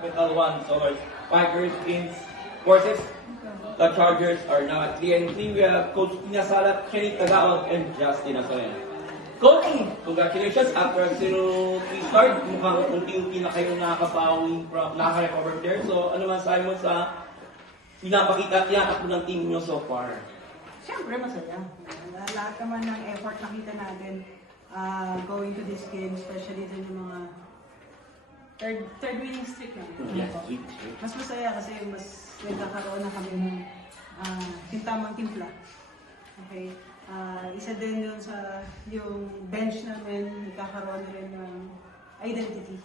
Capital One. So, Tigers against Forces. The Chargers are now at 3-3. We have Coach Tina Salat, Kenny Tagawag, and Justin Asoyan. Coach, congratulations after a 0-3 start. Mukhang unti-unti na kayo nakaka-recover there. So, ano man sabi mo sa pinapakita at yapak mo ng team nyo so far? Siyempre masaya. Lahat naman ng effort nakita natin going to this game, especially dun yung mga third winning streak na. Yes, Mas masaya kasi mas nagkakaroon na kami ng yung tamang timpla. Okay? Isa din yun sa yung bench namin, nagkakaroon na rin ng identity.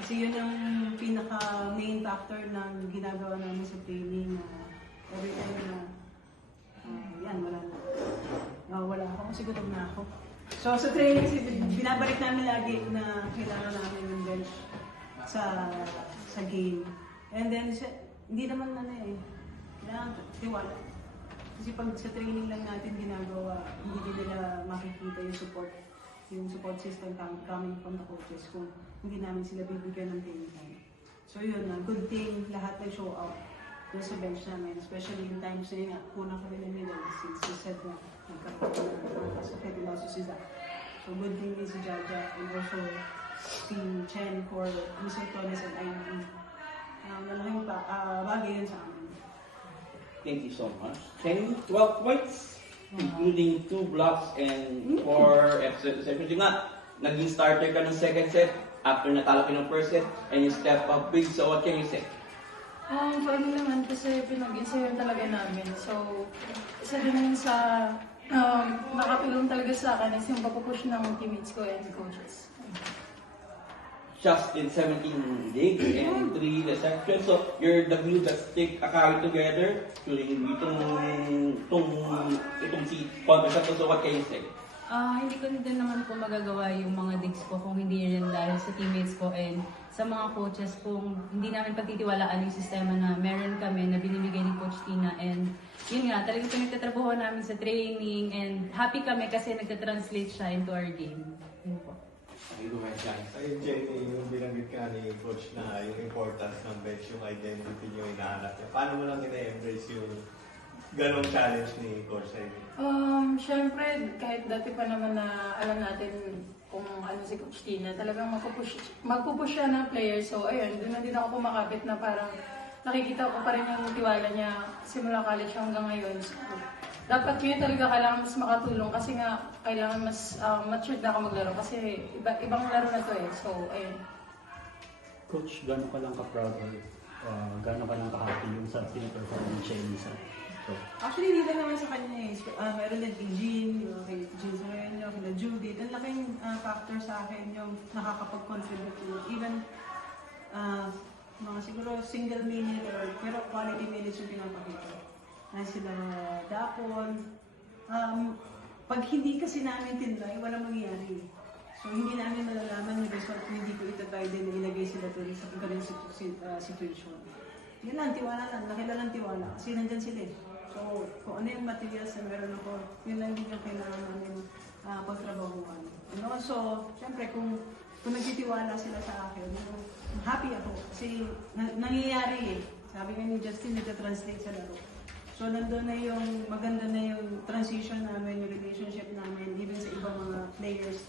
Kasi yun ang pinaka-main factor ng ginagawa namin sa training na every time na yan, wala ako kasi gutom na ako. So sa training, binabalik namin lagi na kailangan namin ng bench sa game. And then, hindi naman kailangan tiwala. Kasi pag sa training lang natin ginagawa, hindi nila makikita yung support system coming from the coaches kung hindi namin sila bibigyan ng training time. So yun, good thing, lahat nag-show up doon sa bench namin, especially yung times na yun, unang kami na nila, since he said na nagkaroon na sakit and also si Zach. So good thing is si Jaja and also si Chen for Mr. Tones and IMD. Malaking bagay yun sa amin. Thank you so much. 12 points, including 2 blocks and 4 interceptions. Yung nga, naging starter ka ng second set after natalo ka ng first set and you step up big. So what can you say? Paano naman kasi pinag-isayan talaga namin. So, isa din yun sa nakatulong talaga sa akin is yung papupush ng teammates ko and coaches. Just in 17 leagues and 3 receptions. So, you're the glue that stick carry together during itong si Conversa. So, what can you say? Hindi ko din naman po magagawa yung mga digs ko kung hindi rin dahil sa teammates ko and sa mga coaches kung hindi namin pagtitiwalaan yung sistema na meron kami na binibigay ni Coach Tina. And yun nga, talagang pinagtatrabaho namin sa training and happy kami kasi nagtatranslate siya into our game. Yun po. Okay, go ahead, guys. Ayun, Jenny, yung binanggit ka ni Coach na yung importance ng bench, yung identity nyo hinahanap niya. Paano mo lang ina-embrace yung ganong challenge ni Coach Ivy? Siyempre, kahit dati pa naman na alam natin kung ano si Coach Tina, talagang magpupush siya ng players. So, ayun, doon na din ako kumakapit na parang nakikita ko pa rin yung tiwala niya simula college hanggang ngayon. So, dapat yun talaga kailangan mas makatulong kasi nga kailangan mas matured na ako maglaro kasi ibang laro na to eh. So, ayun. Coach, gano'n ka lang ka-proud or gano'n ka lang ka-happy yung sa pinaperform ni Chelisa? So, Actually, hindi lang naman sa kanya eh. Meron din kay Jean, kay Jean Soreno, kay Judith. Ang laking factor sa akin yung nakakapag-contribute to even mga siguro single minute pero quality minutes yung pinapakita. Na sila Dapon. Pag hindi kasi namin tinry, walang mangyayari. So hindi namin malalaman yung result kung hindi ko itatry din na ilagay sila doon sa ganung situation. Yun lang, tiwala lang. Nakilalang tiwala. Kasi nandyan sila eh. So, kung ano yung materials na meron ako, yun lang din yung kailangan namin pagtrabahuan. And also, syempre, kung nagtitiwala sila sa akin, happy ako. Kasi nangyayari eh. Sabi nga ni Justin, nagka-translate sa laro. So, nandun na yung, maganda na yung transition namin, yung relationship namin, even sa ibang mga players.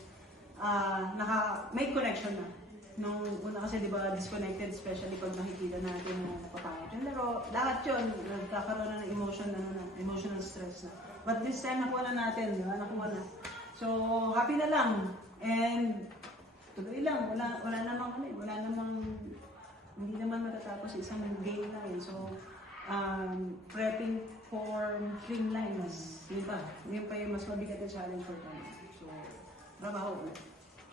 May connection na. Nung una kasi di ba disconnected, especially pag nakikita natin na papayat yung laro. Lahat yun, nagkakaroon na ng emotional stress na. But this time, nakuha na natin, nakuha na. So, happy na lang. And, tuloy lang, wala namang, hindi naman matatapos isang game na eh. So, prepping for dreamlines. Yun pa yung mas mabigat na challenge for them. So, trabaho ulit.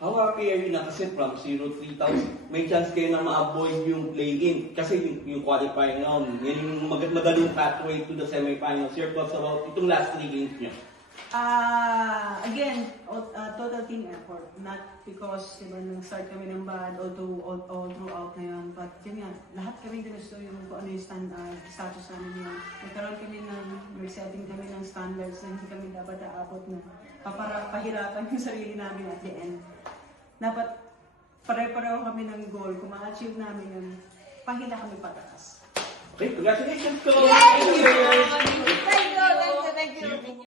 How happy are you na kasi from 0-3,000, may chance kayo na ma-avoid yung play-in kasi yung qualifying round, yan yung madaling pathway to the semifinals. Your thoughts about itong last 3 games nyo? Again, total team effort. Not because nag-start kami ng bad all throughout na yun. But yun nga, lahat kami gusto yung kung ano yung status namin yun. Nagkaroon kami setting kami ng standards na hindi kami dapat aabot na pahirapan yung sarili namin at the end. Dapat pare-pareho kami ng goal. Kung ma-achieve namin yun, pahila kami pataas. Okay, congratulations, Coach! Thank you!